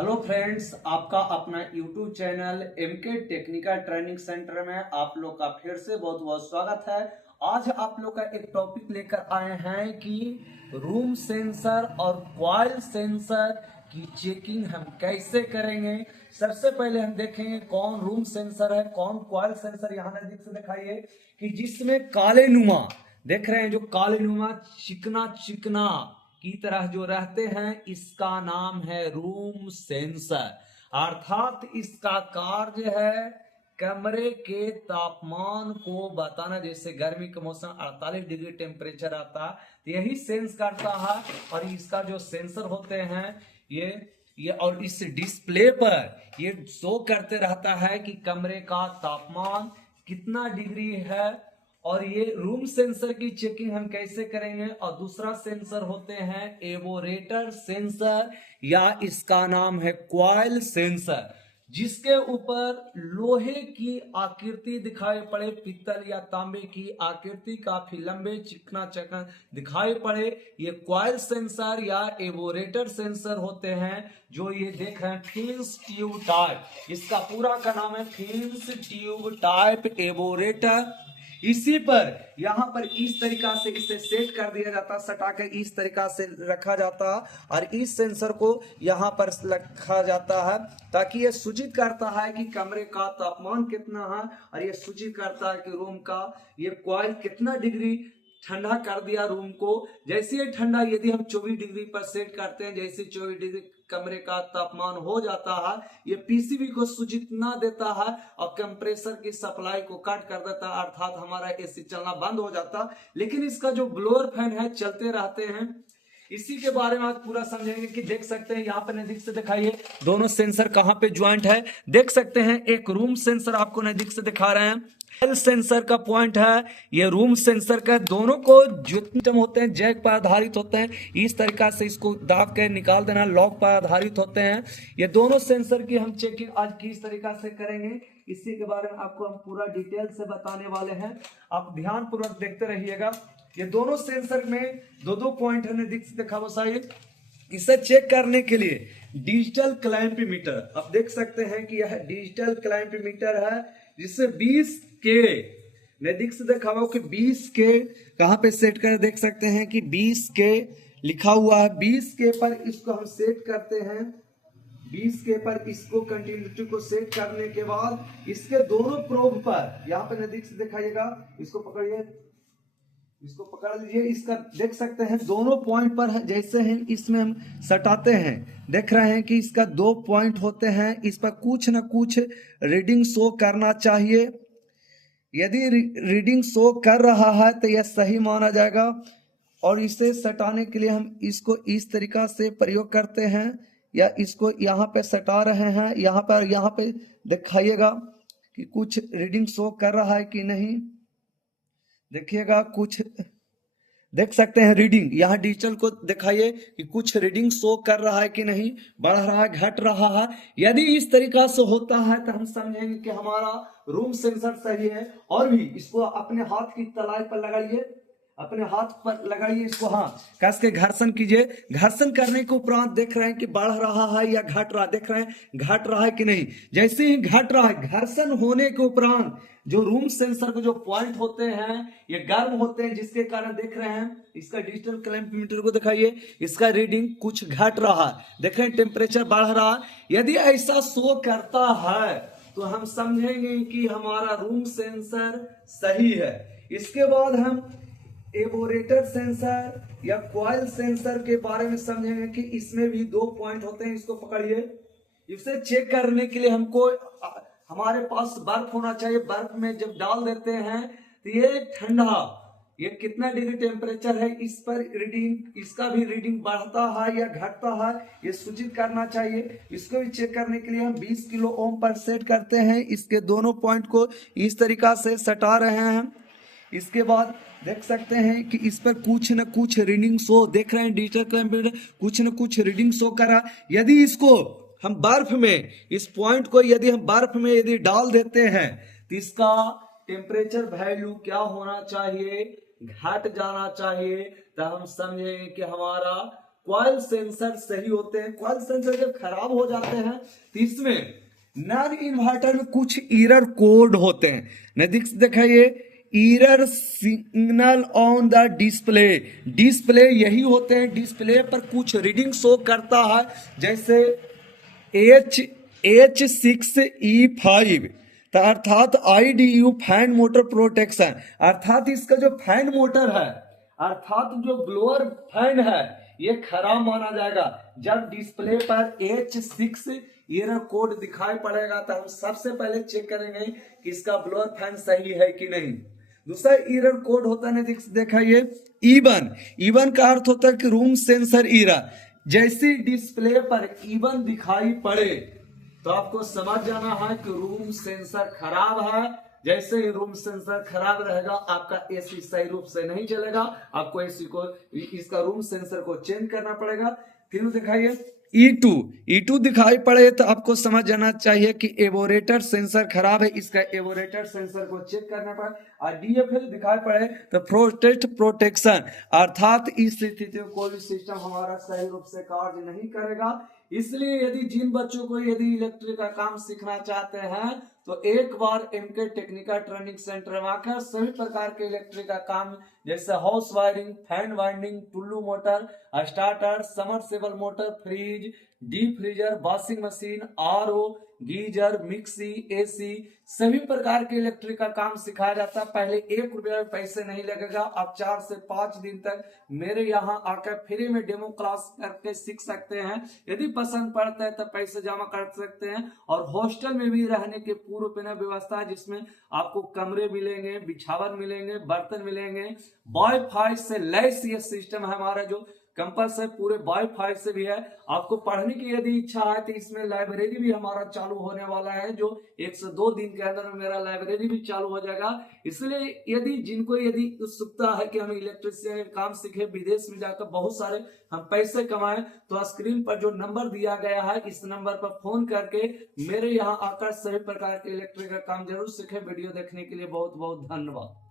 Hello friends, आपका अपना YouTube channel MK technical training centre में आप लोग का फिर से बहुत बहुत स्वागत है। आज आप लोग का एक टॉपिक लेकर आए हैं कि रूम सेंसर और कॉइल सेंसर की चेकिंग हम कैसे करेंगे। सबसे पहले हम देखेंगे कौन रूम सेंसर है, कौन कॉइल सेंसर। यहाँ नजदीक से दिखाइए कि जिसमें काले नुमा देख रहे हैं, जो काले नुमा चिकना चिकना की तरह जो रहते हैं, इसका नाम है रूम सेंसर। अर्थात इसका कार्य है कमरे के तापमान को बताना। जैसे गर्मी के मौसम 48 डिग्री टेम्परेचर आता है तो यही सेंस करता है। और इसका जो सेंसर होते हैं ये और इस डिस्प्ले पर ये शो करते रहता है कि कमरे का तापमान कितना डिग्री है। और ये रूम सेंसर की चेकिंग हम कैसे करेंगे। और दूसरा सेंसर होते हैं एवोरेटर सेंसर या इसका नाम है कॉइल सेंसर, जिसके ऊपर लोहे की आकृति दिखाई पड़े, पित्तल या तांबे की आकृति काफी लंबे चिकना चकन दिखाई पड़े, ये कॉइल सेंसर या एवोरेटर सेंसर होते हैं। जो ये देख रहे हैं फिन्स ट्यूब टाइप, इसका पूरा का नाम है फिन्स ट्यूब टाइप एवोरेटर। इसी पर यहां पर इस तरीका से इसे सेट कर दिया जाता, सटा कर इस तरीका से रखा जाता और इस सेंसर को यहां पर रखा जाता है ताकि यह सूचित करता है कि कमरे का तापमान कितना है और यह सूचित करता है कि रूम का ये कॉइल कितना डिग्री ठंडा कर दिया रूम को। जैसे ये ठंडा यदि हम 24 डिग्री पर सेट करते हैं, जैसे 24 डिग्री कमरे का तापमान हो जाता है, ये पीसीबी को सूचना देता है और कंप्रेसर की सप्लाई को कट कर देता है, अर्थात हमारा एसी चलना बंद हो जाता। लेकिन इसका जो ब्लोअर फैन है चलते रहते हैं। इसी के बारे में आज पूरा समझेंगे कि देख सकते हैं यहाँ पे नजदीक से दिखाइए दोनों सेंसर कहाँ पे ज्वाइंट है। देख सकते हैं एक रूम सेंसर आपको नजदीक से दिखा रहे हैं, कॉइल सेंसर का पॉइंट है ये रूम सेंसर का। दोनों को जितने होते हैं जैक पर आधारित होते हैं, इस तरीका से इसको दाब के निकाल देना, लॉक पर आधारित होते हैं। ये दोनों सेंसर की हम चेकिंग आज किस तरीका से करेंगे, इसी के बारे में आपको हम पूरा डिटेल से बताने वाले हैं। आप ध्यान पूर्वक देखते रहिएगा। ये दोनों सेंसर में दो दो पॉइंट है, देखा बसाइए। इसे चेक करने के लिए डिजिटल क्लैंपीमीटर, आप देख सकते हैं कि यह डिजिटल क्लैंपीमीटर है, जिससे 20 के नजदीक से देखा हुआ कि 20 के कहां पे सेट कर देख सकते हैं कि 20 के लिखा हुआ है। 20 के पर इसको हम सेट करते हैं। 20 के पर इसको कंटिन्यूटी को सेट करने के बाद इसके दोनों प्रोब पर यहाँ पे नजदीक से दिखाइएगा, इसको पकड़िए, इसको पकड़ लीजिए। इसका देख सकते हैं दोनों पॉइंट पर है, जैसे हैं इसमें हम सटाते हैं, देख रहे हैं कि इसका 2 पॉइंट होते हैं, इस पर कुछ ना कुछ रीडिंग शो करना चाहिए। यदि रीडिंग शो कर रहा है तो यह सही माना जाएगा। और इसे सटाने के लिए हम इसको इस तरीका से प्रयोग करते हैं या इसको यहाँ पे सटा रहे हैं। यहाँ पे दिखाइएगा कि कुछ रीडिंग शो कर रहा है कि नहीं। देखिएगा कुछ देख सकते हैं रीडिंग, यहाँ डिजिटल को दिखाइए कि कुछ रीडिंग शो कर रहा है कि नहीं, बढ़ रहा है घट रहा है। यदि इस तरीका से होता है तो हम समझेंगे कि हमारा रूम सेंसर सही है। और भी इसको अपने हाथ की तलाई पर लगाइए, अपने हाथ पर लगाइए इसको, हाँ कस के घर्षण कीजिए। घर्षण करने के उपरांत देख रहे हैं कि बढ़ रहा है या घट रहा है, देख रहे हैं घट रहा है कि नहीं। जैसे ही घट रहा है, घर्षण होने के उपरांत जो रूम सेंसर के जो पॉइंट होते हैं ये गर्म होते हैं, जिसके कारण देख रहे हैं इसका डिजिटल क्लैंपीमीटर को दिखाइए, इसका रीडिंग कुछ घट रहा है, देख रहे हैं टेम्परेचर बढ़ रहा है। यदि ऐसा शो करता है तो हम समझेंगे कि हमारा रूम सेंसर सही है। इसके बाद हम एवोरेटर सेंसर या कॉइल सेंसर के बारे में समझेंगे कि इसमें भी 2 पॉइंट होते हैं, इसको पकड़िए। इसे चेक करने के लिए हमको हमारे पास बर्फ होना चाहिए। बर्फ में जब डाल देते हैं तो ये ठंडा, ये कितना डिग्री टेम्परेचर है, इस पर रीडिंग, इसका भी रीडिंग बढ़ता है या घटता है, ये सूचित करना चाहिए। इसको भी चेक करने के लिए हम 20 किलो ओम पर सेट करते हैं। इसके दोनों पॉइंट को इस तरीका से सटा रहे हैं। इसके बाद देख सकते हैं कि इस पर कुछ न कुछ रीडिंग शो, देख रहे हैं डिजिटल क्लैंपीमीटर कुछ न कुछ रीडिंग शो कर रहा। यदि इसको हम बर्फ में, इस पॉइंट को यदि हम बर्फ में यदि डाल देते हैं तो इसका टेम्परेचर वैल्यू क्या होना चाहिए, घट जाना चाहिए। तो हम समझेंगे कि हमारा कॉइल सेंसर सही होते हैं। कॉइल सेंसर जब खराब हो जाते हैं तो इसमें नॉन इन्वर्टर में कुछ एरर कोड होते हैं। नजदीक से दिखाइए, error signal on the display. Display यही होते हैं, डिस्प्ले पर कुछ रीडिंग शो करता है, जैसे H6E5, तो अर्थात IDU फैन मोटर प्रोटेक्शन, अर्थात इसका जो फैन मोटर है, अर्थात जो ब्लोअर फैन है, ये खराब माना जाएगा। जब डिस्प्ले पर H6 एरर कोड दिखाई पड़ेगा तो हम सबसे पहले चेक करेंगे कि इसका ब्लोअर फैन सही है कि नहीं। दूसरा एरर कोड होता है, दिखाइए E1 का अर्थ होता है कि रूम सेंसर एरर। जैसी डिस्प्ले पर E1 दिखाई पड़े तो आपको समझ जाना है कि रूम सेंसर खराब है। जैसे ही रूम सेंसर खराब रहेगा आपका एसी सही रूप से नहीं चलेगा, आपको एसी को इसका रूम सेंसर को चेंज करना पड़ेगा। फिर दिखाइए E2 दिखाई पड़े तो आपको समझ जाना चाहिए कि एवोरेटर सेंसर खराब है, इसका एवोरेटर सेंसर को चेक करना पड़ेगा। और DFL दिखाई पड़े तो प्रोटेस्ट प्रोटेक्शन, अर्थात इस स्थिति में कोई भी सिस्टम हमारा सही रूप से कार्य नहीं करेगा। इसलिए यदि जिन बच्चों को यदि इलेक्ट्रिक का काम सीखना चाहते हैं तो एक बार MK टेक्निकल ट्रेनिंग सेंटर में आकर सभी प्रकार के इलेक्ट्रिक का काम, जैसे house wiring, fan winding, Tullu motor, starter, submersible motor, fridge, deep freezer, washing machine, RO, geyser, mixie, AC, सभी प्रकार के इलेक्ट्रिक का काम सिखाया जाता है। पहले 1 रुपया पैसे नहीं लगेगा। आप 4 से 5 दिन तक मेरे यहाँ आकर फ्री में डेमो क्लास करके सीख सकते हैं। यदि पसंद पड़ता है तो पैसे जमा कर सकते हैं। और हॉस्टल में भी रहने की पूर्ण व्यवस्था है, जिसमें आपको कमरे मिलेंगे, बिछावन मिलेंगे, बर्तन मिलेंगे। वाईफाई से लैस ये सिस्टम है हमारा, जो कैंपस है पूरे वाईफाई से भी है। आपको पढ़ने की यदि इच्छा है तो इसमें लाइब्रेरी भी हमारा चालू होने वाला है, जो 1 से 2 दिन के अंदर में मेरा लाइब्रेरी भी चालू हो जाएगा। इसलिए यदि जिनको यदि उत्सुकता है कि हम इलेक्ट्रिशियन काम सीखे, विदेश में जाकर बहुत सारे हम पैसे कमाएं, तो स्क्रीन पर जो नंबर दिया गया है इस नंबर पर फोन करके मेरे यहाँ आकर सभी प्रकार के इलेक्ट्रिक का काम जरूर सीखे। वीडियो देखने के लिए बहुत बहुत धन्यवाद।